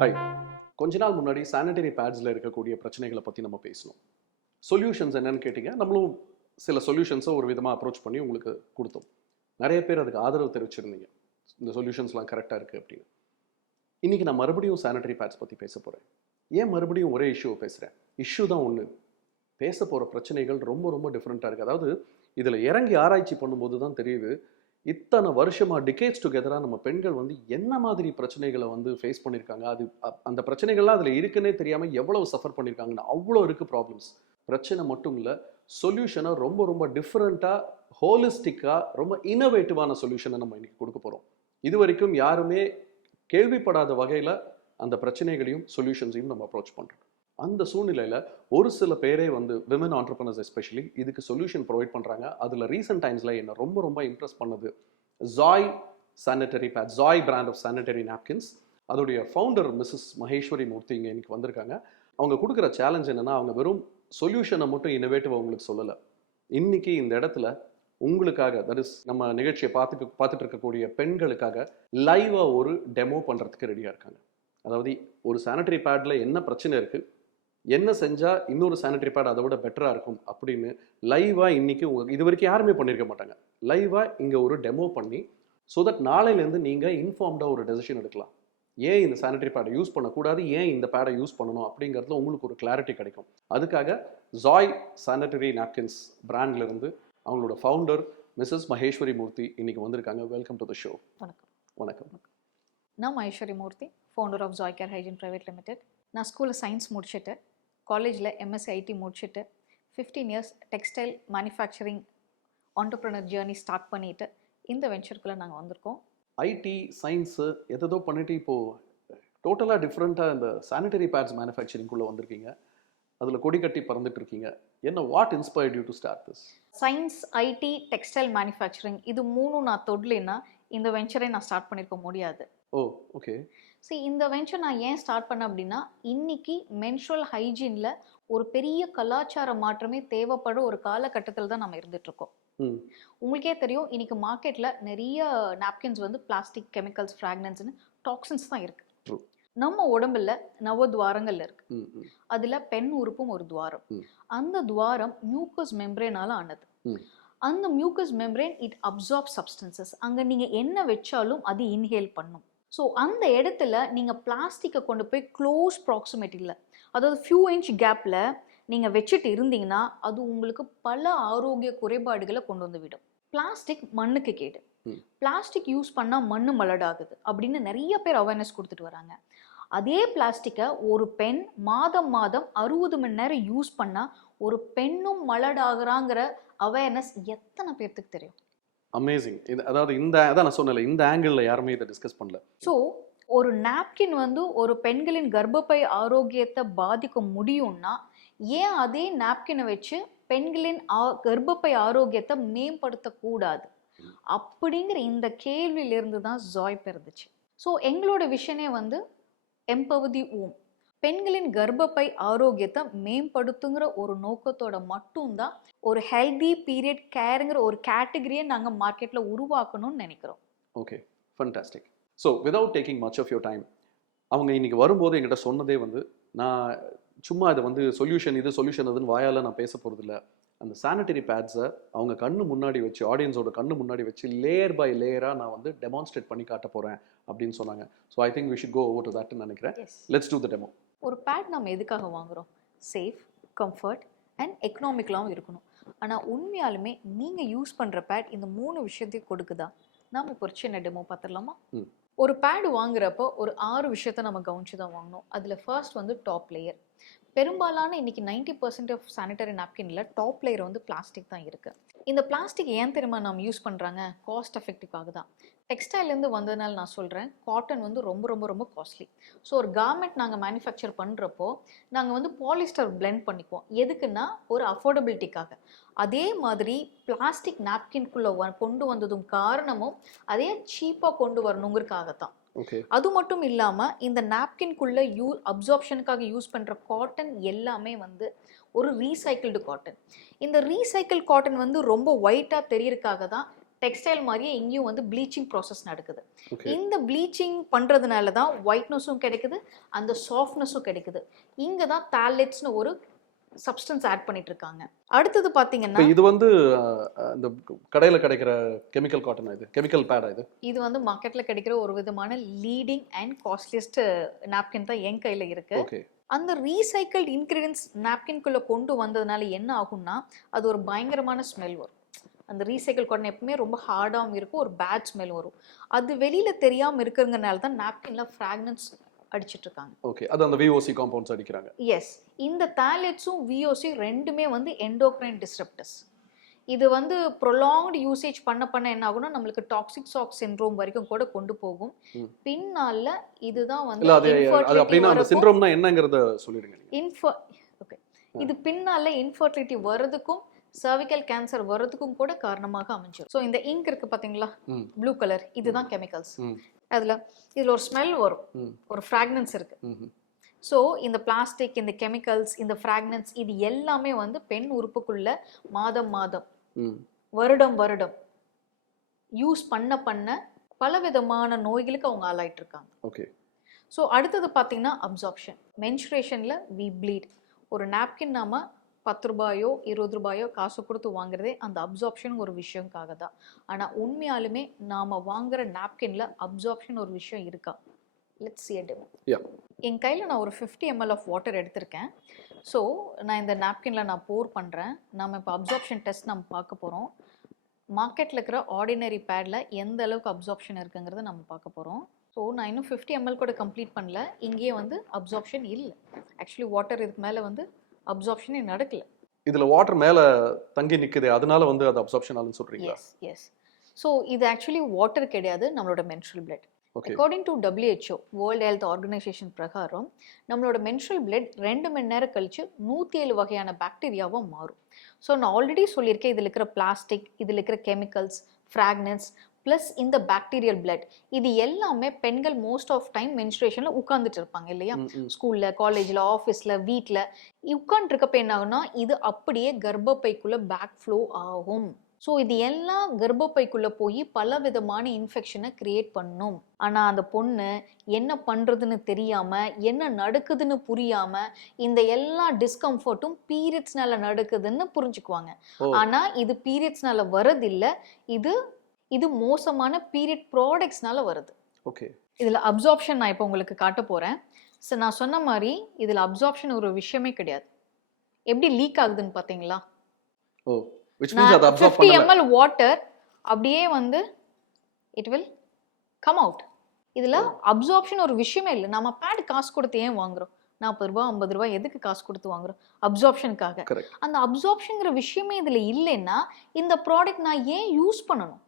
Hi. கொஞ்ச நாள் முன்னாடி சானிட்டரி பேட்ஸில் இருக்கக்கூடிய பிரச்சனைகளை பற்றி நம்ம பேசணும். சொல்யூஷன்ஸ் என்னன்னு கேட்டிங்க. நம்மளும் சில சொல்யூஷன்ஸை ஒரு விதமாக அப்ரோச் பண்ணி உங்களுக்கு கொடுத்தோம். நிறைய பேர் அதுக்கு ஆதரவு தெரிவிச்சிருந்தீங்க. இந்த சொல்யூஷன்ஸ்லாம் கரெக்டாக இருக்குது அப்படின்னு. இன்றைக்கி நான் மறுபடியும் சானிட்டரி பேட்ஸ் பற்றி பேச போகிறேன். ஏன் மறுபடியும் ஒரே இஷ்யூவை பேசுகிறேன்? இஷ்யூ தான் ஒன்று, பேச போகிற பிரச்சனைகள் ரொம்ப ரொம்ப டிஃப்ரெண்ட்டாக இருக்குது. அதாவது இதில் இறங்கி ஆராய்ச்சி பண்ணும்போது தான் தெரியுது, இத்தனை வருஷமாக டிகேட்ஸ் டுகெதராக நம்ம பெண்கள் வந்து என்ன மாதிரி பிரச்சனைகளை வந்து ஃபேஸ் பண்ணியிருக்காங்க, அது அந்த பிரச்சனைகள்லாம் அதில் இருக்குன்னே தெரியாமல் எவ்வளவு சஃபர் பண்ணியிருக்காங்கன்னு. அவ்வளோ இருக்குது ப்ராப்ளம்ஸ். பிரச்சனை மட்டும் இல்லை, சொல்யூஷனை ரொம்ப ரொம்ப டிஃப்ரெண்ட்டாக, ஹோலிஸ்டிக்காக, ரொம்ப இன்னோவேட்டிவான சொல்யூஷனை நம்ம இன்றைக்கி கொடுக்க போகிறோம். இது வரைக்கும் யாருமே கேள்விப்படாத வகையில் அந்த பிரச்சனைகளையும் சொல்யூஷன்ஸையும் நம்ம அப்ரோச் பண்ணுறோம். அந்த சூழ்நிலையில் ஒரு சில பேரே வந்து விமன் ஆண்டர்பிரனர்ஸ் எஸ்பெஷலி இதுக்கு சொல்யூஷன் ப்ரொவைட் பண்ணுறாங்க. அதில் ரீசெண்ட் டைம்ஸில் என்னை ரொம்ப ரொம்ப இம்ப்ரெஸ் பண்ணது Joy sanitary pad, Joy brand of sanitary napkins. அதோடைய ஃபவுண்டர் மிஸ்ஸஸ் மகேஸ்வரி மூர்த்தி இங்கே இன்னைக்கு வந்திருக்காங்க. அவங்க கொடுக்குற சேலஞ்ச் என்னென்னா, அவங்க வெறும் சொல்யூஷனை மட்டும் இன்னோவேட்டிவாக உங்களுக்கு சொல்லலை. இன்னைக்கு இந்த இடத்துல உங்களுக்காக, தட் இஸ் நம்ம நிகழ்ச்சியை பார்த்துட்டு இருக்கக்கூடிய பெண்களுக்காக லைவாக ஒரு டெமோ பண்ணுறதுக்கு ரெடியாக இருக்காங்க. அதாவது ஒரு சானிட்டரி பேடில் என்ன பிரச்சனை இருக்குது, என்ன செஞ்சால் இன்னொரு சானிட்டரி பேட் அதை விட பெட்டராக இருக்கும் அப்படின்னு லைவாக இன்றைக்கி இது வரைக்கும் யாருமே பண்ணியிருக்க மாட்டாங்க. லைவாக இங்கே ஒரு டெமோ பண்ணி, ஸோ தட் நாளையிலேருந்து நீங்கள் இன்ஃபார்ம்டாக ஒரு டெசிஷன் எடுக்கலாம். ஏன் இந்த சானிட்டரி பேடை யூஸ் பண்ணக்கூடாது, ஏன் இந்த பேடை யூஸ் பண்ணணும் அப்படிங்கிறதுல உங்களுக்கு ஒரு கிளாரிட்டி கிடைக்கும். அதுக்காக ஜாய் சானிட்டரி நாப்கின்ஸ் பிராண்ட்லேருந்து அவங்களோட ஃபவுண்டர் மிஸ்ஸஸ் மகேஸ்வரி மூர்த்தி இன்னைக்கு வந்திருக்காங்க. Welcome to the show. வணக்கம். வணக்கம். நான் Maheswari Murthy, founder of joy care hygiene private limited. நான் ஸ்கூலில் சயின்ஸ் முடிச்சுட்டு, காலேஜில் எம்எஸ்சி ஐடி முடிச்சுட்டு 15 years textile manufacturing entrepreneur journey start பண்ணிவிட்டு இந்த வெஞ்சருக்குள்ளே நாங்கள் வந்திருக்கோம். ஐடி சயின்ஸு எதோ பண்ணிவிட்டு இப்போது டோட்டலாக டிஃப்ரெண்ட்டாக இந்த சானிட்டரி பேட்ஸ் மேனுஃபேக்சரிங்குள்ளே வந்திருக்கீங்க. அதில் கொடி கட்டி பறந்துட்டு இருக்கீங்க. என்ன, what inspired you to start this? Science, IT, textile manufacturing இது மூணும் நான் தொடலைன்னா இந்த வெஞ்சரை நான் ஸ்டார்ட் பண்ணியிருக்க முடியாது. ஓ, ஓகே. சரி, இந்த வெஞ்சர் நான் ஏன் ஸ்டார்ட் பண்ணேன் அப்படின்னா, இன்னைக்கு மென்ஸ்ட்ரல் ஹைஜீனில் ஒரு பெரிய கலாச்சார மாற்றமே தேவைப்படுற ஒரு காலகட்டத்தில் தான் நம்ம இருந்துட்டு இருக்கோம். உங்களுக்கே தெரியும், இன்னைக்கு மார்க்கெட்டில் நிறைய நாப்கின்ஸ் வந்து பிளாஸ்டிக், கெமிக்கல்ஸ், ஃப்ராக்ரன்ஸ்னு டாக்ஸின்ஸ் தான் இருக்கு. நம்ம உடம்புல நவதுவாரங்கள் இருக்கு. அதுல பெண் உறுப்பும் ஒரு துவாரம். அந்த துவாரம் மியூக்கஸ் மெம்பரேனால ஆனது. அந்த mucus membrane it absorb substances. அங்க நீங்க என்ன வச்சாலும் அது இன்ஹேல் பண்ணும். ஸோ அந்த இடத்துல நீங்கள் பிளாஸ்டிக்கை கொண்டு போய் க்ளோஸ் ப்ராக்சிமிட்டியில், அதாவது ஃபியூ இன்ச் கேப்பில் நீங்கள் வச்சுட்டு இருந்தீங்கன்னா அது உங்களுக்கு பல ஆரோக்கிய குறைபாடுகளை கொண்டு வந்து விடும். பிளாஸ்டிக் மண்ணுக்கு கேடு. பிளாஸ்டிக் யூஸ் பண்ணால் மண்ணு மலடாகுது அப்படின்னு நிறைய பேர் அவேர்னஸ் கொடுத்துட்டு வராங்க. அதே பிளாஸ்டிக்கை ஒரு பெண் மாதம் 60 மணி நேரம் யூஸ் பண்ணால் ஒரு பெண்ணும் மலடாகிறாங்கிற அவேர்னஸ் எத்தனை பேர்த்துக்கு தெரியும்? அமேசிங். அதாவது அதான் நான் சொன்னல, இந்த ஆங்கிளில் யாருமே இதை டிஸ்கஸ் பண்ணல. ஸோ ஒரு நாப்கின் வந்து ஒரு பெண்களின் கர்ப்பப்பை ஆரோக்கியத்தை பாதிக்க முடியும்னா, ஏன் அதே நாப்கினை வச்சு பெண்களின் கர்ப்பப்பை ஆரோக்கியத்தை மேம்படுத்தக்கூடாது அப்படிங்கிற இந்த கேள்வியிலிருந்து தான் ஜாய் பிறந்துச்சு. ஸோ எங்களோட விஷனே வந்து எம்பவர் தி வூம், பெண்களின் கர்ப்பப்பை ஆரோக்கியத்தை மேம்படுத்துங்கிற ஒரு நோக்கத்தோட மட்டும்தான் ஒரு ஹெல்தி பீரியட் கேருங்கிற ஒரு கேட்டகரியை நாங்கள் மார்க்கெட்டில் உருவாக்கணும்னு நினைக்கிறோம். Okay, fantastic. So without taking much of your time, அவங்க இன்னைக்கு வரும்போது என்கிட்ட சொன்னதே வந்து, நான் சும்மா இதை வந்து சொல்யூஷன் அதுன்னு வாயால் நான் பேச போகிறதில்ல. அந்த சானிட்டரி பேட்ஸை அவங்க கண்ணு முன்னாடி வச்சு, ஆடியன்ஸோட கண்ணு முன்னாடி வச்சு லேயர் பை லேயராக நான் வந்து டெமான்ஸ்ட்ரேட் பண்ணி காட்ட போகிறேன் அப்படின்னு சொன்னாங்க. So I think we should go over to தட்னு நினைக்கிறேன். Let's do the demo. ஒரு பேட் நம்ம எதுக்காக வாங்குகிறோம்? சேஃப், கம்ஃபர்ட் அண்ட் எக்கனாமிக்கலாகவும் இருக்கணும். ஆனால் உண்மையாலுமே நீங்கள் யூஸ் பண்ணுற பேட் இந்த 3 விஷயத்தையும் கொடுக்குதா? நாம் இப்போ ஒரு சின்ன டெமோ பார்த்துடலாமா? ஒரு பேடு வாங்குறப்போ ஒரு 6 விஷயத்த நம்ம கவனிச்சு தான் வாங்கணும். அதில் ஃபர்ஸ்ட் வந்து டாப் லேயர். பெரும்பாலான இன்னைக்கு 90% ஆஃப் சானிட்டரி நாப்கின்ல டாப் லேயர் வந்து பிளாஸ்டிக் தான் இருக்கு. இந்த பிளாஸ்டிக் ஏன் தெரியுமா நம்ம யூஸ் பண்ணுறாங்க? காஸ்ட் எஃபெக்டிவாக தான். டெக்ஸ்டைல்லேருந்து வந்ததுனால நான் சொல்கிறேன், காட்டன் வந்து ரொம்ப ரொம்ப ரொம்ப காஸ்ட்லி. ஸோ ஒரு கார்மெண்ட் நாங்கள் மேனுஃபேக்சர் பண்ணுறப்போ நாங்கள் வந்து பாலிஸ்டர் பிளெண்ட் பண்ணிக்குவோம். எதுக்குன்னா ஒரு அஃபோர்டபிலிட்டிக்காக. அதே மாதிரி பிளாஸ்டிக் நாப்கின்குள்ளே கொண்டு வந்ததும் காரணமும் அதே சீப்பாக கொண்டு வரணுங்கிறதுக்காகத்தான். அது மட்டும் இல்லாமல் இந்த நாப்கின்குள்ளே அப்சார்ப்ஷனுக்காக யூஸ் பண்ணுற காட்டன் எல்லாமே வந்து ஒரு ரீசைக்கிள்டு காட்டன். இந்த ரீசைக்கிள் காட்டன் வந்து ரொம்ப ஒயிட்டாக தெரியறதுக்காக தான் டெக்ஸ்டைல் மாதிரியே இங்கேயும் வந்து ப்ளீச்சிங் ப்ராசஸ் நடக்குது. ஓகே. இந்த ப்ளீச்சிங் பண்றதுனால தான் ஒயிட்னஸும் கிடைக்குது, அந்த சாஃப்ட்னஸும் கிடைக்குது. இங்க தான் தாலெட்ஸ்னு ஒரு சப்ஸ்டன்ஸ் ஆட் பண்ணிட்டு இருக்காங்க. அடுத்தது பாத்தீங்கன்னா இப்போ இது வந்து இந்த கடையில கிடைக்கிற கெமிக்கல் காட்டன், இது கெமிக்கல் பேடா இது? இது வந்து மார்க்கெட்ல கிடைக்கிற ஒரு விதமான லீடிங் அண்ட் காஸ்ட்லியஸ்ட் நாப்கின் தான் என் கையில இருக்கு. ஓகே. அந்த ரீசைக்கிள்டு இன்கிரீடியன்ஸ் நாப்கின்குள்ள கொண்டு வந்ததுனால என்ன ஆகும்னா அது ஒரு பயங்கரமான ஸ்மெல் வரும். அந்த ரீசைக்கிள் காட்டன் எப்பவுமே ரொம்ப ஹார்டாகவும் இருக்கும், ஒரு பேட் ஸ்மெல் வரும். அது வெளியில தெரியாம இருக்கிறதுனால தான் நாப்கின்ல ஃப்ராக்ரன்ஸ் அடிச்சிட்டு இருக்காங்க. ஓகே. அது அந்த VOC காம்பவுண்ட்ஸ் அடிக்கிறாங்க. எஸ், இந்த தாலெட்ஸும் VOC ரெண்டுமே வந்து எண்டோக்ரைன் டிஸ்ரப்டர்ஸ். இது வந்து ப்ரொலாங்டு யூசேஜ் பண்ண என்ன ஆகும்னா நம்மளுக்கு டாக்ஸிக் ஷாக் சிண்ட்ரோம் வரைக்கும் கூட கொண்டு போகும். பின்னால இதுதான் வந்து இல்ல அது அப்படினா அந்த சிண்ட்ரோம்னா என்னங்கறத சொல்லிடுங்க நீங்க. ஓகே. இது பின்னால இன்ஃபர்டிலிட்டி வரதுக்கும் cervical கேன்சர் வரதுக்கும் கூட காரணமாக அமைஞ்சிரும். ஸோ இந்த இங்க் இருக்கு பாத்தீங்களா, ப்ளூ கலர், இதுதான் கெமிக்கல்ஸ். இதுல ஒரு ஸ்மெல் வரும், ஒரு ஃப்ராக்ரன்ஸ் இருக்கு. ஸோ இந்த பிளாஸ்டிக், இந்த கெமிக்கல்ஸ், இந்த ஃப்ராக்ரன்ஸ் இது எல்லாமே வந்து பெண் உறுப்புக்குள்ள மாதம் வருடம் யூஸ் பண்ண பலவிதமான நோய்களுக்கு அவங்க ஆளாயிட்டு இருக்காங்க. ஓகே. ஸோ அடுத்தது பார்த்தீங்கன்னா அப்சார்ப்ஷன். மென்சுரேஷன்ல வி ப்ளீட். ஒரு நாப்கின் நாம 10 ரூபாயோ 20 ரூபாயோ காசு கொடுத்து வாங்குறதே அந்த அப்சார்ப்ஷன் ஒரு விஷயம்காக தான். ஆனால் உண்மையாலுமே நாம வாங்குற நாப்கின்ல அப்சார்ப்ஷன் ஒரு விஷயம் இருக்கா? Let's see a demo. என் கையில் நான் ஒரு 50 ml ஆஃப் வாட்டர் எடுத்திருக்கேன். ஸோ நான் இந்த நாப்கினில் நான் போர் பண்ணுறேன். நம்ம இப்போ அப்சார்ப்ஷன் டெஸ்ட் நம்ம பார்க்க போகிறோம். மார்க்கெட்டில் இருக்கிற ஆர்டினரி பேடில் எந்த அளவுக்கு அப்சார்ப்ஷன் இருக்குங்கிறத நம்ம பார்க்க போகிறோம். ஸோ நான் இன்னும் 50 ml கூட கம்ப்ளீட் பண்ணல. இங்கேயே வந்து அப்சார்ப்ஷன் இல்லை. ஆக்சுவலி வாட்டர் இதுக்கு மேலே வந்து அப்சார்ப்ஷனே நடக்கல. இதுல வாட்டர் மேல தங்கி நிக்குது, அதனால வந்து அது அப்சார்ப்ஷன் ஆகுதுன்னு சொல்றீங்களா? எஸ். ஸோ இது ஆக்சுவலி வாட்டர் கிடையாது, நம்மளோட menstrual blood. According to WHO world health organisation பிரகாரம் நம்மளோட மென்ஸ்ட்ரல் பிளட் 2 மணி நேரம் கழிச்சு 107 வகையான பாக்டீரியாவாக மாறும். ஸோ நான் ஆல்ரெடி சொல்லியிருக்கேன், இதில் இருக்கிற பிளாஸ்டிக், இதில் இருக்கிற கெமிக்கல்ஸ், ஃப்ராக்னன்ஸ் ப்ளஸ் இந்த பாக்டீரியல் பிளட், இது எல்லாமே பெண்கள் மோஸ்ட் ஆஃப் டைம் மென்ஸ்ட்ரேஷனில் உட்காந்துட்டு இருப்பாங்க இல்லையா, ஸ்கூலில், காலேஜில், ஆஃபீஸில், வீட்டில் உட்காந்துருக்கப்ப என்ன ஆகுனா இது அப்படியே கர்ப்பப்பைக்குள்ளே பேக் ஃப்ளோ ஆகும். ஸோ இது எல்லாம் கர்ப்பப்பைக்குள்ளே போய் பல விதமான இன்ஃபெக்ஷனை கிரியேட் பண்ணும். ஆனால் அந்த பொண்ணு என்ன பண்ணுறதுன்னு தெரியாமல், என்ன நடக்குதுன்னு புரியாமல், இந்த எல்லா டிஸ்கம்ஃபர்ட்டும் பீரியட்ஸ்னால நடக்குதுன்னு புரிஞ்சுக்குவாங்க. ஆனால் இது பீரியட்ஸ்னால வரதில்லை, இது மோசமான பீரியட் ப்ராடக்ட்ஸ்னால வருது. ஓகே. இதில் அப்சார்ப்ஷன் நான் இப்போ உங்களுக்கு காட்ட போகிறேன். ஸோ நான் சொன்ன மாதிரி இதில் அப்சார்ப்ஷன் ஒரு விஷயமே கிடையாது. எப்படி லீக் ஆகுதுன்னு பார்த்தீங்களா? which means அது அப்சார்ப் 50 ml வாட்டர் அப்படியே வந்து இட் வில் கம் அவுட். இதுல அப்சார்ப்ஷன் ஒரு விஷயமே இல்லை. நம்ம பேட் காசு கொடுத்து ஏன் வாங்குறோம்? 40 ரூபாய் 50 ரூபாய் எதுக்கு காசு கொடுத்து வாங்குறோம்? அப்சார்ப்ஷனுக்காக. அந்த அப்சார்ப்ஷன்ங்கிற விஷயமே இதுல இல்லைன்னா இந்த ப்ராடக்ட் நான் ஏன் யூஸ் பண்ணணும்?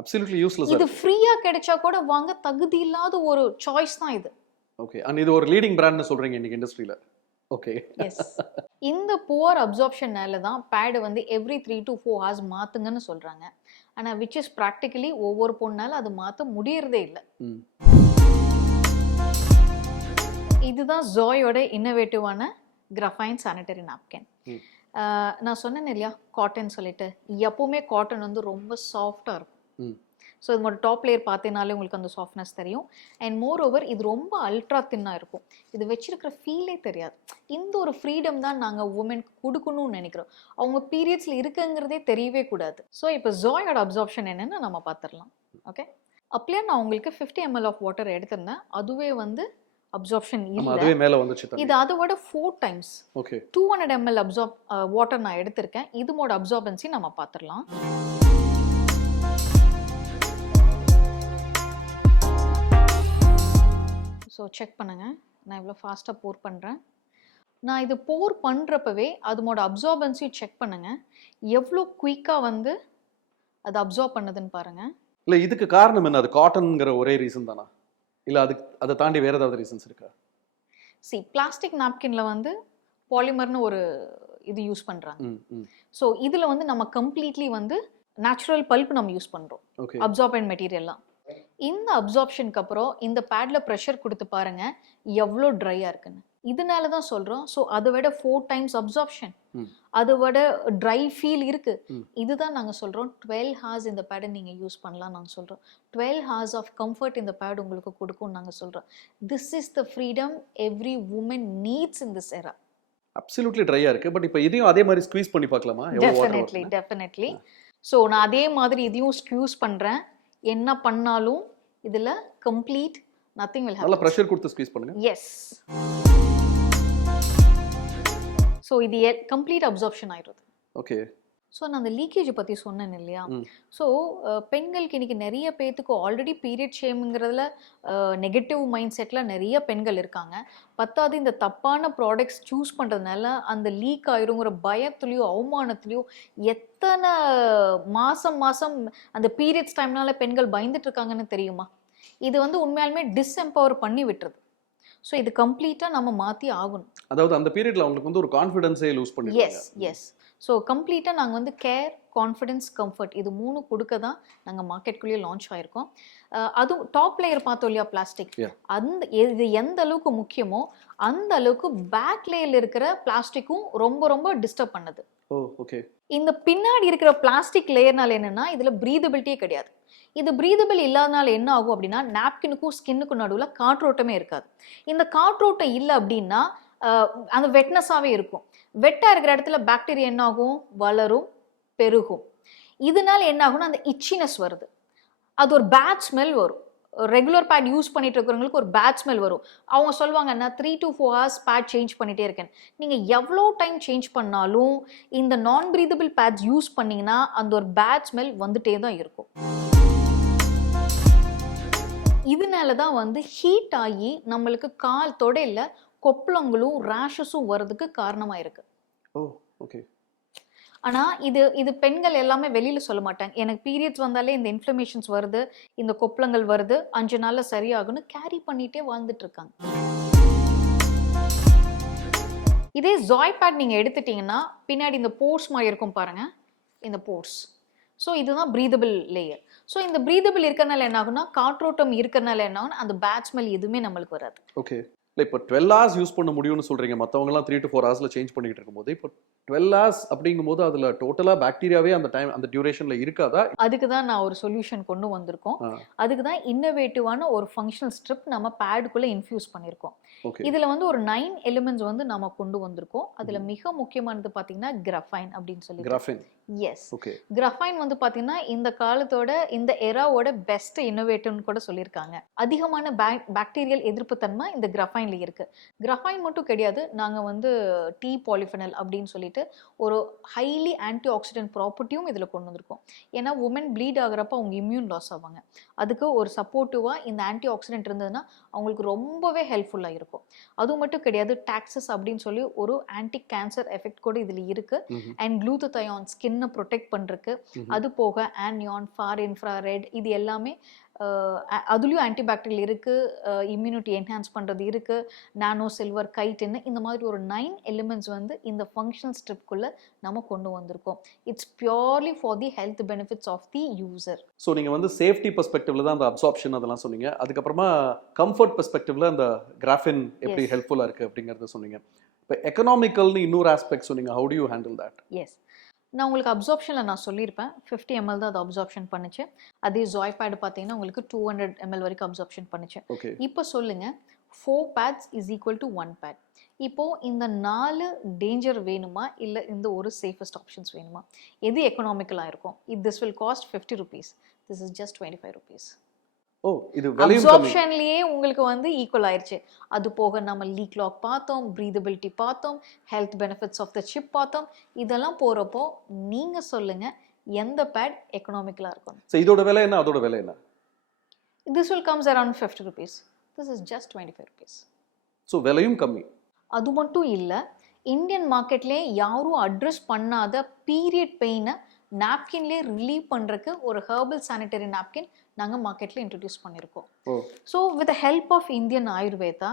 Absolutely useless. இது ஃப்ரீயா கிடைச்சா கூட வாங்க தகுதி இல்லாத ஒரு சாய்ஸ் தான் இது. ஓகே. அண்ட் இது ஒரு லீடிங் பிராண்ட்னு சொல்றீங்க இன்னைக்கு இண்டஸ்ட்ரியில. ஓகே. எஸ். இந்த புவர் அப்சார்ப்ஷனால தான் பேட் வந்து எவ்ரி 3 to 4 hours மாத்துங்கன்னு சொல்றாங்க. ஆனா விச் இஸ் ப்ராக்டிகலி ஒவ்வொரு பொண்ணால அது மாத்த முடியறதே இல்லை. இதுதான் ஜோயோட இன்னோவேட்டிவான கிராஃபைன் சானிட்டரி நாப்கின். நான் சொன்னேன் இல்லையா காட்டன் சொல்லிட்டு, எப்பவுமே காட்டன் வந்து ரொம்ப சாஃப்டா இருக்கும். ஸோ இதோட டாப் லேயர் பார்த்தீங்கனாலே உங்களுக்கு அந்த சாஃப்ட்னஸ் தெரியும். அண்ட் மோர் ஓவர் இது ரொம்ப அல்ட்ரா தின்னாக இருக்கும். இது வச்சிருக்கிற ஃபீலே தெரியாது. இந்த ஒரு ஃப்ரீடம் தான் நாங்கள் உமனுக்கு கொடுக்கணும்னு நினைக்கிறோம். அவங்க பீரியட்ஸில் இருக்குங்கிறதே தெரியவே கூடாது. ஸோ இப்போ ஜோயோட அப்சார்ப்ஷன் என்னன்னு நம்ம பார்த்துடலாம். ஓகே. அப்படியே நான் உங்களுக்கு 50 ml ஆஃப் வாட்டர் எடுத்திருந்தேன். அதுவே வந்து அப்சார்ப்ஷன் இல்லை. இது அதோட 4 times 200 ml வாட்டர் நான் எடுத்திருக்கேன். இதோட அப்சார்பன்சி நம்ம பார்த்துடலாம். ஸோ செக் பண்ணுங்கள், நான் இவ்வளோ ஃபாஸ்ட்டாக போர் பண்ணுறேன். நான் இது போர் பண்ணுறப்பவே அதோட அப்சார்பன்சி செக் பண்ணுங்கள், எவ்வளோ குயிக்காக வந்து அது அப்சார்ப் பண்ணுதுன்னு பாருங்கள். இல்லை இதுக்கு காரணம் என்ன? அது காட்டன்ங்கிற ஒரே ரீசன் தானா, இல்லை அதை தாண்டி வேறு ஏதாவது ரீசன்ஸ் இருக்கா? பிளாஸ்டிக் நாப்கின்ல வந்து பாலிமர்னு ஒரு இது யூஸ் பண்ணுறாங்க. ஸோ இதில் வந்து நம்ம கம்ப்ளீட்லி வந்து நேச்சுரல் பல்ப் நம்ம யூஸ் பண்ணுறோம், அப்சார்பன்ட் மெட்டீரியல்லாம். இந்த அப்சார்ப்ஷனுக்கு அப்புறம் இந்த பேட்ல ப்ரெஷர் கொடுத்து பாருங்க எவ்வளோ ட்ரையாக இருக்குன்னு. இதனால தான் சொல்றோம். ஸோ அதை விட 4 டைம்ஸ் அப்சார்ப்ஷன், ம். அதை விட ட்ரை ஃபீல் இருக்கு. ம். இதுதான் நாங்க சொல்றோம் 12 ஹார்ஸ் இந்த பேடை நீங்க யூஸ் பண்ணலாம் நாங்க சொல்றோம். 12 ஹார்ஸ் ஆஃப் கம்ஃபர்ட் இந்த பேட் உங்களுக்கு கொடுக்கும் நாங்க சொல்றோம். This is the freedom every woman needs in this era. Absolutely ட்ரையா இருக்கு. பட் இப்போ இதையும் அதே மாதிரி ஸ்குவீஸ் பண்ணி பார்க்கலாமா? எவ்வளவு வாட்டர் டெஃபினெட்லி வருதுன்னு? டெஃபினெட்லி. ஸோ நான் அதே மாதிரி இதையும் ஸ்க்யூஸ் பண்றேன். என்ன பண்ணாலும் இதுல கம்ப்ளீட் நத்திங் வில் நல்லா ஹேப்பன். ப்ரெஷர் கொடுத்து ஸ்குவீஸ் பண்ணுங்க. எஸ். ஸோ இது கம்ப்ளீட் அப்சார்ப்ஷன் ஆயிடுது. ஓகே. ஸோ நான் அந்த லீக்கேஜ் பற்றி சொன்னேன் இல்லையா? ம். ஸோ பெண்களுக்கு இன்னைக்கு நிறைய பேத்துக்கு ஆல்ரெடி பீரியட் ஷேம்ங்கிறதுல நெகட்டிவ் மைண்ட் செட்டில் நிறைய பெண்கள் இருக்காங்க. பத்தாவது இந்த தப்பான ப்ராடக்ட்ஸ் சூஸ் பண்ணுறதுனால அந்த லீக் ஆயிருங்கிற பயத்துலேயோ அவமானத்துலேயோ எத்தனை மாதம் மாதம் அந்த பீரியட்ஸ் டைம்னால பெண்கள் பயந்துட்டு இருக்காங்கன்னு தெரியுமா? இது வந்து உண்மையாலுமே டிஸ்எம்பவர் பண்ணி விட்டுருது. ஸோ இது கம்ப்ளீட்டாக நம்ம மாற்றி ஆகணும். அதாவது அந்த பீரியட்ல அவங்களுக்கு வந்து ஒரு கான்ஃபிடன்ஸே லூஸ் பண்ணிடுவாங்க. Yes yes. ஸோ கம்ப்ளீட்டாக நாங்கள் வந்து கேர், கான்ஃபிடென்ஸ், கம்ஃபர்ட் இது 3 கொடுக்க தான் நாங்கள் மார்க்கெட்குள்ளேயே லான்ச் ஆயிருக்கோம். அதுவும் டாப் லேயர் பார்த்தோம் இல்லையா பிளாஸ்டிக், Yeah. அந்த இது எந்த அளவுக்கு முக்கியமோ அந்த அளவுக்கு பேக் லேயரில் இருக்கிற பிளாஸ்டிக்கும் ரொம்ப ரொம்ப டிஸ்டர்ப் பண்ணுது. ஓ ஓகே. இந்த பின்னாடி இருக்கிற பிளாஸ்டிக் லேயர்னால என்னன்னா இதில் ப்ரீதபிலிட்டியே கிடையாது. இது ப்ரீதபிள் இல்லாதனால என்ன ஆகும் அப்படின்னா நாப்கினுக்கும் ஸ்கின்னுக்கும் நடுவில் காற்றோட்டமே இருக்காது. இந்த காற்றோட்டம் இல்லை அப்படின்னா அந்த வெட்னஸாகவே இருக்கும். வெட்டாக இருக்கிற இடத்துல பாக்டீரியா என்ன ஆகும்? வளரும், பெருகும். இதனால என்ன ஆகும்னா அந்த இச்சினஸ் வருது. அது ஒரு பேட் ஸ்மெல் வரும். ரெகுலர் பேட் யூஸ் பண்ணிட்டு இருக்கிறவங்களுக்கு ஒரு பேட் ஸ்மெல் வரும். அவங்க சொல்லுவாங்க நான் 3 to 4 hours பேட் சேஞ்ச் பண்ணிட்டே இருக்கேன். நீங்கள் எவ்வளோ டைம் சேஞ்ச் பண்ணாலும் இந்த நான் ப்ரீதபிள் பேட்ஸ் யூஸ் பண்ணீங்கன்னா அந்த ஒரு பேட் ஸ்மெல் வந்துட்டே தான் இருக்கும். இதனால தான் வந்து ஹீட் ஆகி நம்மளுக்கு கால் தொடையில கொப்பளங்களும் ரேஷஸும் வர்றதுக்கு காரணமாக இருக்கு. ஓ ஓகே. ஆனால் இது பெண்கள் எல்லாமே வெளியில் சொல்ல மாட்டாங்க. எனக்கு பீரியட்ஸ் வந்தாலே இந்த இன்ஃப்ளமேஷன்ஸ் வருது, இந்த கொப்பளங்கள் வருது, 5 நாளில் சரியாகும்னு கேரி பண்ணிகிட்டே வாழ்ந்துட்டு இருக்காங்க. இதே ஜாய் பேட் நீங்கள் எடுத்துட்டீங்கன்னா பின்னாடி இந்த போர்ஸ் மாதிரி இருக்கும் பாருங்க, இந்த போர்ஸ். ஸோ இதுதான் ப்ரீதபிள் லேயர். ஸோ இந்த ப்ரீதபிள் இருக்கிறனால என்ன ஆகும்னா காற்றோட்டம் இருக்கிறனால என்ன ஆகும்னா அந்த பேட் ஸ்மெல் எதுவுமே நம்மளுக்கு வராது. ஓகே. இல்லை இப்போ 12 hours யூஸ் பண்ண முடியும்னு சொல்கிறீங்க. மற்றவங்கலாம் 3 to 4 hours சேஞ்ச் பண்ணிக்கிட்டு இருக்கும்போது இப்போ 12 hours அப்படிங்கும்போது அதில் டோட்டலாக பாக்டீரியாவே அந்த டைம் அந்த டியூரேஷனில் இருக்காதா? அதுக்கு தான் நான் ஒரு சொல்யூஷன் கொண்டு வந்திருக்கோம். அதுக்கு தான் இன்னோவேட்டிவான ஒரு ஃபங்க்ஷனல் ஸ்ட்ரிப் நம்ம பேடுக்குள்ளே இன்ஃபியூஸ் பண்ணியிருக்கோம். இதில் வந்து ஒரு 9 எலிமெண்ட்ஸ் வந்து நம்ம கொண்டு வந்திருக்கோம். அதில் மிக முக்கியமானது பார்த்தீங்கன்னா கிராஃபைன் அப்படின்னு சொல்லி. கிராஃபைன். எஸ். கிராஃபைன் வந்து பார்த்தீங்கன்னா இந்த காலத்தோட இந்த எராவோட பெஸ்ட் இன்னோவேட்டிவ்னு கூட சொல்லியிருக்காங்க. அதிகமான பாக்டீரியல் எதிர்ப்பு தன்மை இந்த கிராஃபைன்ல இருக்கு. கிராஃபைன் மட்டும் கிடையாது, நாங்கள் வந்து டீ பாலிஃபெனல் அப்படின்னு சொல்லிட்டு ஒரு ஹைலி ஆன்டி ஆக்சிடென்ட் ப்ராப்பர்ட்டியும் இதில் கொண்டு வந்திருக்கோம். ஏன்னா உமன் ப்ளீட் ஆகிறப்ப அவங்க இம்யூன் லாஸ் ஆவாங்க. அதுக்கு ஒரு சப்போர்ட்டிவாக இந்த ஆன்டி ஆக்சிடென்ட் இருந்ததுன்னா அவங்களுக்கு ரொம்பவே ஹெல்ப்ஃபுல்லாக இருக்கும். அது மட்டும் கிடையாது, டாக்ஸஸ் அப்படின்னு சொல்லி ஒரு ஆன்டி கேன்சர் எஃபெக்ட் கூட இதில் இருக்கு. அண்ட் க்ளூத்தயோன் ஸ்கின்னை ப்ரொடெக்ட் பண்ணுறதுக்கு. அது போக ஆனியான், ஃபார் இன்ஃப்ராரெட் இது எல்லாமே அதுலேயும் ஆன்டிபாக்டீரியல் இருக்குது, இம்யூனிட்டி என்ஹான்ஸ் பண்ணுறது இருக்குது, நானோ சில்வர் கைட்டுன்னு இந்த மாதிரி ஒரு 9 எலிமெண்ட்ஸ் வந்து இந்த ஃபங்க்ஷனல் ஸ்ட்ரிப்குள்ளே நம்ம கொண்டு வந்திருக்கோம். It's purely for the health benefits of the user. So நீங்கள் வந்து சேஃப்டி பெர்ஸ்பெக்டிவ்ல தான் அந்த அப்சார்ப்ஷன் அதெல்லாம் சொன்னீங்க. அதுக்கப்புறமா கம்ஃபர்ட் பெர்ஸ்பெக்டிவ்ல அந்த கிராஃபின் எப்படி ஹெல்ப்ஃபுல்லாக இருக்குது அப்படிங்கிறத சொன்னீங்க. இப்போ எக்கனாமிக்கல்னு இன்னொரு ஆஸ்பெக்ட் சொன்னீங்க. How do you handle that? Yes, நான் உங்களுக்கு அப்சார்ப்ஷனில் நான் சொல்லியிருப்பேன் 50 ml தான் அது அப்சார்ப்ஷன் பண்ணுச்சு. அதே ஜாய் பேட் பார்த்தீங்கன்னா உங்களுக்கு 200 ml வரைக்கும் அப்சார்ப்ஷன் பண்ணுச்சு. இப்போ சொல்லுங்க 4 pads is equal to 1 pad. இப்போ இந்த 4 டேஞ்சர் வேணுமா இல்லை இந்த ஒரு சேஃபஸ்ட் ஆப்ஷன்ஸ் வேணுமா? எது எக்கனாமிக்கலாக இருக்கும்? This will cost 50 rupees. This is just 25 rupees. ஓ, இது அப்சார்ப்ஷன்லயே உங்களுக்கு வந்து ஈக்குவல் ஆயிருச்சு. அது போக நம்ம லீக் லாக் பார்த்தோம், ப்ரீதபிலிட்டி பார்த்தோம், health benefits of the chip பார்த்தோம். இதெல்லாம் போறப்போ நீங்க சொல்லுங்க எந்த பேட் எக்கனாமிக்கலா இருக்கும்? சோ இதோட விலை என்ன, அதோட விலை என்ன? This will comes around 50 rupees. This is just 25 rupees. So விலையும் கம்மி. அது மட்டும் இல்ல, இந்தியன் மார்க்கெட்லயே யாரும் அட்ரஸ் பண்ணாத பீரியட் பெயினை நாப்கின்லேயே ரிலீவ் பண்ணுறதுக்கு ஒரு ஹெர்பல் சானிட்டரி நாப்கின் நாங்கள் மார்க்கெட்டில் இன்ட்ரடியூஸ் பண்ணியிருக்கோம். So with the help of Indian Ayurveda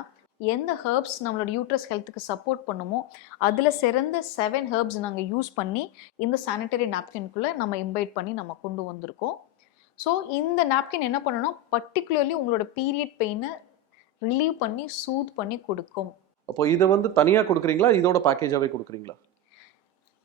எந்த ஹெர்ப்ஸ் நம்மளோட யூட்ரஸ் ஹெல்த்துக்கு சப்போர்ட் பண்ணுமோ அதில் சிறந்த 7 ஹெர்ப்ஸ் நாங்கள் யூஸ் பண்ணி இந்த சானிட்டரி நாப்கின்குள்ளே நம்ம இன்வைட் பண்ணி நம்ம கொண்டு வந்திருக்கோம். ஸோ இந்த நாப்கின் என்ன பண்ணணும், பர்டிகுலர்லி உங்களோட பீரியட் பெயினை ரிலீவ் பண்ணி சூத் பண்ணி கொடுக்கும். அப்போ இதை வந்து தனியா கொடுக்குறீங்களா, இதோட பேக்கேஜாவே கொடுக்குறீங்களா?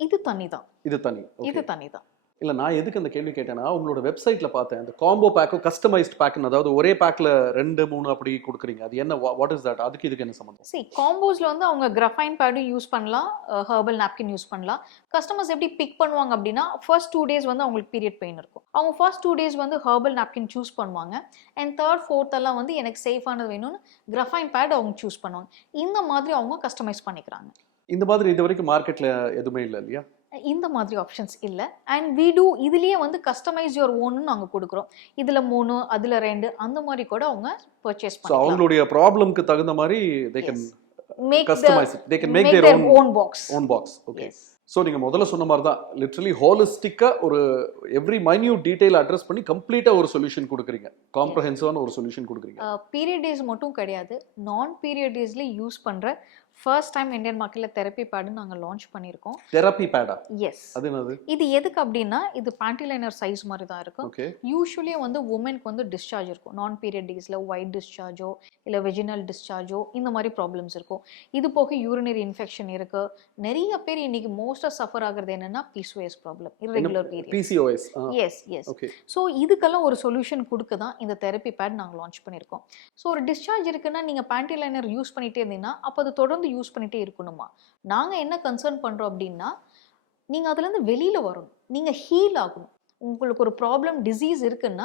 இது தனி தான். இது தனி. இது தனி தான். இல்ல நான் எதுக்கு அந்த கேள்வி கேட்டேன்னா, உங்களோட வெப்சைட்ல பார்த்தேன் அந்த காம்போ பேக்கும் கஸ்டமைஸ்ட் பேக்குன்னு, அதாவது ஒரே பேக்ல 2 3 அப்படி கொடுக்குறீங்க. அது என்ன, வாட் இஸ் தட்? அதுக்கு இதுக்கு என்ன சம்பந்தம்? See, காம்போஸ்ல வந்து அவங்க கிராஃபைன் பேடும் யூஸ் பண்ணலாம், ஹெர்பல் நாப்கின் யூஸ் பண்ணலாம். கஸ்டமர்ஸ் எப்படி பிக் பண்ணுவாங்க அப்படின்னா, ஃபர்ஸ்ட் 2 டேஸ் வந்து அவங்களுக்கு பீரியட் பெயின் இருக்கும். அவங்க ஃபர்ஸ்ட் 2 டேஸ் வந்து ஹெர்பல் நாப்கின் சூஸ் பண்ணுவாங்க. அண்ட் தேர்ட் ஃபோர்த் எல்லாம் வந்து எனக்கு சேஃபானது வேணும்னு கிராஃபைன் பேட் அவங்க சூஸ் பண்ணுவாங்க. இந்த மாதிரி அவங்க கஸ்டமைஸ் பண்ணிக்கிறாங்க. இந்த மாதிரி இது வரைக்கும் மார்க்கெட்ல எதுவுமே இல்லை இல்லையா? இந்த மாதிரி ஆப்ஷன்ஸ் இல்ல. அண்ட் we do இதுலயே வந்து கஸ்டமைஸ் யுவர் ஓன்னு நாங்க கொடுக்குறோம். இதுல 3 அதுல 2 அந்த மாதிரி கூட அவங்க பர்ச்சேஸ் ஸோ பண்ணலாம். அவங்களுடைய ப்ராப்ளம்க்கு தகுந்த மாதிரி they can Make customize it. They can make their own box. Okay. Yes. So நீங்கள் முதல்ல சொன்ன மாதிரி தான் லிட்ரலி ஹோலிஸ்டிக்காக ஒரு எவ்ரி மைன்யூட் டீட்டெயில் அட்ரஸ் பண்ணி கம்ப்ளீட்டாக ஒரு சொல்யூஷன் கொடுக்குறீங்க, காம்ப்ரஹென்சிவான ஒரு சொல்யூஷன் கொடுக்குறீங்க. பீரியட் டேஸ் மட்டும் கிடையாது, நான் பீரியட் டேஸ்ல யூஸ் பண்ற ஃபர்ஸ்ட் டைம் இந்தியன் மார்க்கெட்ல தெரப்பி பேடு நாங்க லான்ச் பண்ணியிருக்கோம். தெரப்பி பேடா? எஸ். அது என்னது? இது எதுக்கு அப்படின்னா, இது பேண்டி லைனர் சைஸ் மாதிரி தான் இருக்கும். ஓகே. யூஸ்வலி வந்து உமனுக்கு வந்து டிஸ்சார்ஜ் இருக்கும் நான் பீரியட் டேஸ்ல, ஒயிட் டிஸ்சார்ஜோ இல்லை வெஜினல் டிஸ்சார்ஜோ இந்த மாதிரி ப்ராப்ளம்ஸ் இருக்கும். இது போக யூரினரி இன்ஃபெக்ஷன் இருக்கு. நிறைய பேர் இன்னைக்கு மோஸ்டா சஃபர் ஆகுறது என்னன்னா PCOS problem, irregular period. PCOS. Yes yes. Okay. So இதுக்கெல்லாம் ஒரு சொல்யூஷன் கொடுக்க தான் இந்த தெரப்பி பேட் நாங்கள் லான்ச் பண்ணியிருக்கோம். ஸோ ஒரு டிஸ்சார்ஜ் இருக்குன்னா நீங்கள் பேண்டி லைனர் யூஸ் பண்ணிட்டே இருந்தீங்கன்னா அப்போ அது தொடர்ந்து யூஸ் பண்ணிட்டே இருக்கணுமா? நாங்கள் என்ன கன்சர்ன் பண்ணுறோம் அப்படின்னா, நீங்கள் அதுலேருந்து வெளியில் வரணும், நீங்கள் ஹீல் ஆகணும். உங்களுக்கு ஒரு ப்ராப்ளம் டிசீஸ் இருக்குன்னா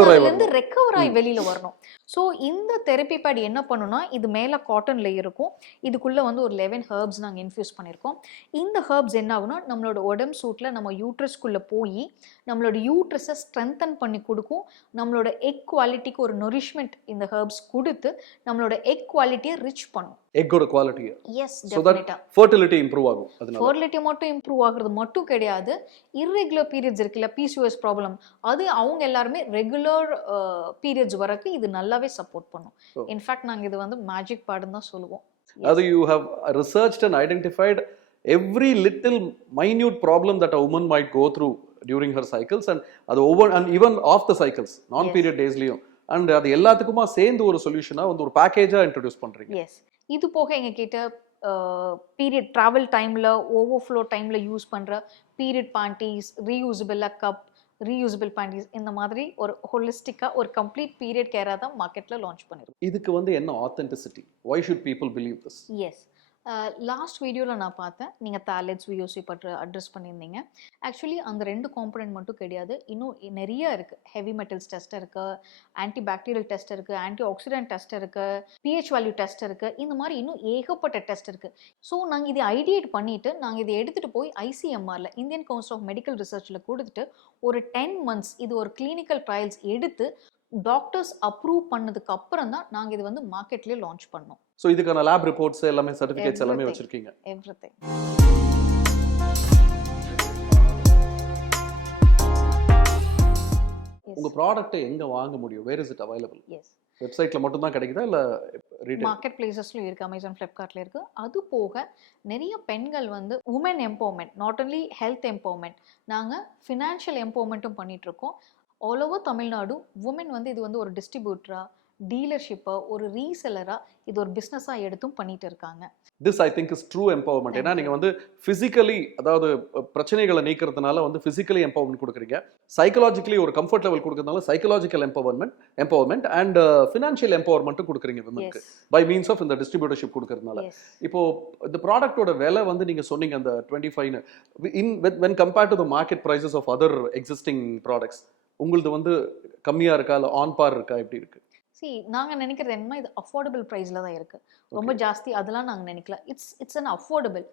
அதுலேருந்து ரெக்கவர் ஆகி வெளியில வரணும். ஸோ இந்த தெரப்பி பேட் என்ன பண்ணுன்னா, இது மேலே காட்டன் லேயர் இருக்கும், இதுக்குள்ள வந்து ஒரு 11 ஹெர்ப்ஸ் நாங்கள் இன்ஃபியூஸ் பண்ணியிருக்கோம். இந்த ஹெர்ப்ஸ் என்ன ஆகுனா, நம்மளோட உடம்பு சூட்டில் நம்ம யூட்ரஸ்குள்ளே போய் நம்மளோட யூட்ரஸை ஸ்ட்ரென்தன் பண்ணி கொடுக்கும். நம்மளோட எக் குவாலிட்டிக்கு ஒரு நொரிஷ்மெண்ட் இந்த ஹெர்ப்ஸ் கொடுத்து நம்மளோட எக் குவாலிட்டியை ரிச் பண்ணும். எக்கோட குவாலிட்டியை. எஸ், டெஃபினட்டா. ஃபர்டிலிட்டி இம்ப்ரூவ் ஆகும். அதனால ஃபர்டிலிட்டி மட்டும் இம்ப்ரூவ் ஆகுறது மட்டும் கிடையாது, இர்ரெகுலர் பீரியட்ஸ் இருக்குல்ல, PCOS ப்ராப்ளம், அது அவங்க எல்லாருமே ரெகுலர் பீரியட்ஸ் வரக்கு இது நல்லாவே சப்போர்ட் பண்ணும். இன்ஃபேக்ட் நாங்கள் இது வந்து மேஜிக் பேடுன்னு தான் சொல்லுவோம். அது you have researched and identified every little minute problem that a woman might go through during her cycles, and அது ஒவ்வொரு and even off the cycles நான் பீரியட் டேஸ்லயும், அண்ட் அது எல்லாத்துக்குமா சேர்ந்து ஒரு சொல்யூஷனா வந்து ஒரு பேக்கேஜா இன்ட்ரோடியூஸ் பண்றீங்க. எஸ். இது போக எங்க கிட்ட பீரியட் டிராவல் டைம்ல, ஓவர்ஃப்ளோ டைம்ல யூஸ் பண்ற period panties, reusable cup, reusable panties, இந்த மாதிரி ஒரு ஹோலிஸ்டிக்கா ஒரு கம்ப்ளீட் பீரியட் கேரா தான் மார்க்கெட்ல லான்ச் பண்ணிருக்கோம். இதுக்கு வந்து என்ன authenticity? why should people believe this? Yes. Last வீடியோவில் நான் பார்த்தேன், நீங்கள் தாலெட்ஸ் VOC பற்றி அட்ரஸ் பண்ணியிருந்தீங்க. ஆக்சுவலி அந்த 2 காம்பனன்ட் மட்டும் கிடையாது, இன்னும் நிறைய இருக்குது. ஹெவி மெட்டல்ஸ் டெஸ்ட் இருக்குது, ஆன்டி பாக்டீரியல் டெஸ்ட் இருக்குது, ஆன்டி ஆக்சிடென்ட் டெஸ்ட் இருக்குது, pH வேல்யூ டெஸ்ட் இருக்குது, இந்த மாதிரி இன்னும் ஏகப்பட்ட டெஸ்ட் இருக்குது. ஸோ நாங்கள் இதை ஐடியேட் பண்ணிவிட்டு நாங்கள் இதை எடுத்துகிட்டு போய் ICMRல, இந்தியன் கவுன்சில் ஆஃப் மெடிக்கல் ரிசர்ச்சில் கொடுத்துட்டு ஒரு 10 months இது ஒரு கிளினிக்கல் ட்ரையல்ஸ் எடுத்து டாக்டர்ஸ் அப்ரூவ் பண்ணதுக்கு அப்புறம் தான் நாங்கள் இது வந்து மார்க்கெட்லேயே லான்ச் பண்ணோம். ஸோ இதுக்கான லேப் ரிப்போர்ட்ஸ் எல்லாமே, சர்டிஃபிகேட்ஸ் எல்லாமே வச்சிருக்கீங்க? எவ்ரிதிங். உங்க ப்ராடக்ட் எங்க வாங்க முடியும்? Where is it available? Yes. வெப்சைட்ல மட்டும் தான் கிடைக்குதா இல்ல ரீட்டைல்? மார்க்கெட் பிளேசஸ்லயும் இருக்கு, அமேசான், ஃப்ளிப்கார்ட்ல இருக்கு. அது போக நிறைய பெண்கள் வந்து women empowerment, not only health empowerment, நாங்க ஃபினான்ஷியல் எம்பவர்மெண்ட்டும் பண்ணிட்டு இருக்கோம். ஆல் ஓவர் தமிழ்நாடு உமன் வந்து இது வந்து ஒரு டிஸ்ட்ரிபியூட்டரா, டீலர்ஷிப்பா, ஒரு ரீசெல்லரா இது ஒரு பிஸ்னஸா எடுத்தும் பண்ணிட்டு இருக்காங்க. This I think is true empowerment. ஏன்னா நீங்க வந்து பிசிக்கலி, அதாவது பிரச்சனைகளை நீக்கிறதுனால வந்து பிசிக்கலி எம்பவர்மெண்ட் கொடுக்குறீங்க, சைக்கலாஜிக்கலி ஒரு கம்ஃபர்ட் லெவல் கொடுக்கறதுனால சைக்கலாஜிக்கல் எம்பவர்மெண்ட் அண்ட் ஃபினான்ஷியல் எம்பவர்மெண்ட்டும் கொடுக்குறீங்க விமனுக்கு பை மீன்ஸ் ஆஃப் இந்த டிஸ்ட்ரிபியூட்டர்ஷிப் கொடுக்கறதுனால. இப்போ இந்த ப்ராடக்ட்டோட விலை வந்து நீங்க சொன்னீங்க அந்த 25 when compared to the market prices of other existing products, உங்களது வந்து கம்மியா இருக்கா இல்ல ஆன் பார் இருக்கா, எப்படி இருக்கு? நாங்கள் நினைக்கிறது என்னன்னா, இது அஃபோர்டபுள் ப்ரைஸில் தான் இருக்குது. ரொம்ப ஜாஸ்தி அதெல்லாம் நாங்கள் நினைக்கல. It's an affordable.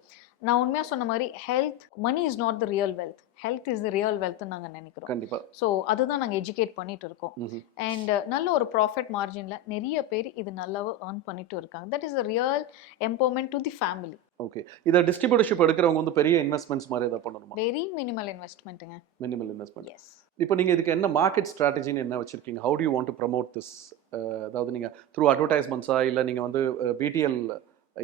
நான் உண்மையாக சொன்ன மாதிரி health, money is not the real wealth, health is the real வெல்த்னு நாங்கள் நினைக்கிறோம். கண்டிப்பா. ஸோ அதுதான் நாங்கள் எஜுகேட் பண்ணிட்டு இருக்கோம். அண்ட் நல்ல ஒரு ப்ராஃபிட் மார்ஜினில் நிறைய பேர் இது நல்லாவே ஏர்ன் பண்ணிட்டு இருக்காங்க. That is the real empowerment to the family. Okay. இத டிஸ்ட்ரிபியூட்டர்ஷிப் எடுக்கிறவங்க வந்து பெரிய இன்வெஸ்ட்மென்ட்ஸ் மாதிரி ஏதாவது பண்ணணுமா? வெரி மினிமல் இன்வெஸ்ட்மெண்ட்டுங்க. Minimal investment. எஸ். இப்போ நீங்க இதுக்கு என்ன மார்க்கெட் ஸ்ட்ராட்டஜின்னு என்ன வச்சிருக்கீங்க? How do you want to promote this? அதாவது நீங்க த்ரூ அட்வர்டைஸ்மெண்ட்ஸா இல்ல நீங்க வந்து BTL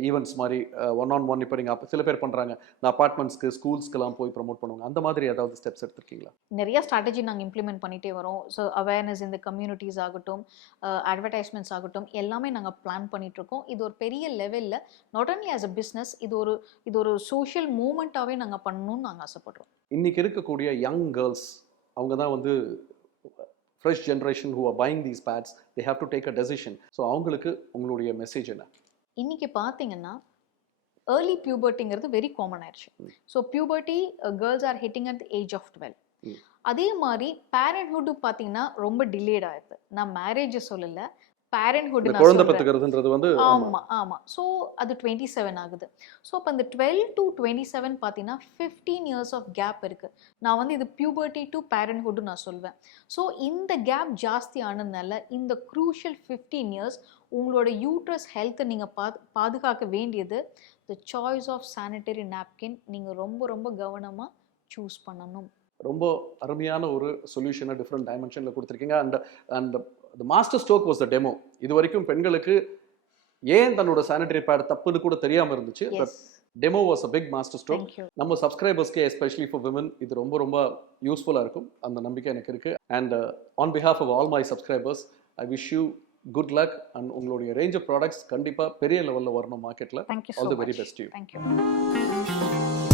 ஈவெண்ட்ஸ் மாதிரி ஒன் இப்போ நீங்கள் சில பேர் பண்ணுறாங்க இந்த அப்பார்ட்மெண்ட்ஸ்க்கு ஸ்கூல்ஸ்க்கெல்லாம் போய் ப்ரமோட் பண்ணுவாங்க, அந்த மாதிரி ஏதாவது ஸ்டெப்ஸ் எடுத்திருக்கீங்களா? நிறைய ஸ்ட்ராட்டஜி நாங்கள் இம்ப்ளிமெண்ட் பண்ணிகிட்டே வரோம். ஸோ அவேர்னஸ் இந்த கம்யூனிட்டிஸ் ஆகட்டும், அட்வர்டைஸ்மெண்ட்ஸ் ஆகட்டும், எல்லாமே நாங்கள் பிளான் பண்ணிகிட்ருக்கோம். இது ஒரு பெரிய லெவலில் not only as a business, இது ஒரு சோஷியல் மூமெண்ட்டாகவே நாங்கள் பண்ணணும்னு நாங்கள் ஆசைப்படுறோம். இன்றைக்கி இருக்கக்கூடிய யங் கேர்ள்ஸ் அவங்க தான் வந்து fresh generation who are buying these pads, they have to take a decision. So அவங்களுக்கு உங்களுடைய மெசேஜ் என்ன? இன்றைக்கி பார்த்தீங்கன்னா ஏர்லி பியூபர்ட்டிங்கிறது வெரி காமன் ஆயிடுச்சு. So puberty girls are hitting at the age of 12. அதே மாதிரி பேரண்ட்ஹுட்டு பார்த்தீங்கன்னா ரொம்ப டிலேட் ஆயிடுது. நான் மேரேஜை சொல்லலை, பேரண்ட்ஹுட் குழந்தை பெற்றுக்கிறதுன்றது வந்து ஆமாம். ஸோ அது 27 ஆகுது. ஸோ அப்போ அந்த 12 to 27 பார்த்தீங்கன்னா 15 இயர்ஸ் ஆஃப் கேப் இருக்குது. நான் வந்து இது பியூபர்ட்டி டு பேரண்ட்ஹுட்டு நான் சொல்வேன். ஸோ இந்த கேப் ஜாஸ்தி ஆனதுனால இந்த க்ரூஷியல் 15 இயர்ஸ் உங்களோட யூட்ரஸ் ஹெல்த்தை நீங்கள் பாதுகாக்க வேண்டியது the choice of sanitary napkin நீங்கள் ரொம்ப ரொம்ப கவனமாக சூஸ் பண்ணணும். ரொம்ப அருமையான ஒரு சொல்யூஷனை டிஃப்ரெண்ட் டைமென்ஷனில் கொடுத்துருக்கீங்க. And the master stroke was the demo. இது வரைக்கும் பெண்களுக்கு ஏன் தன்னோட சானிட்டரி பேட் தப்புன்னு கூட தெரியாமல் இருந்துச்சு. But demo was a big master stroke. நம்ம சப்ஸ்கிரைபர்ஸ்க்கு எஸ்பெஷலி ஃபார் விமன் இது ரொம்ப ரொம்ப யூஸ்ஃபுல்லாக இருக்கும், அந்த நம்பிக்கை எனக்கு இருக்குது. And on behalf of all my subscribers I wish you good luck. And உங்களுடைய ரேஞ்ச் ஆஃப் ப்ராடக்ட்ஸ் கண்டிப்பாக பெரிய லெவலில் வரணும் மார்க்கெட்டில். All the very best you. Thank you.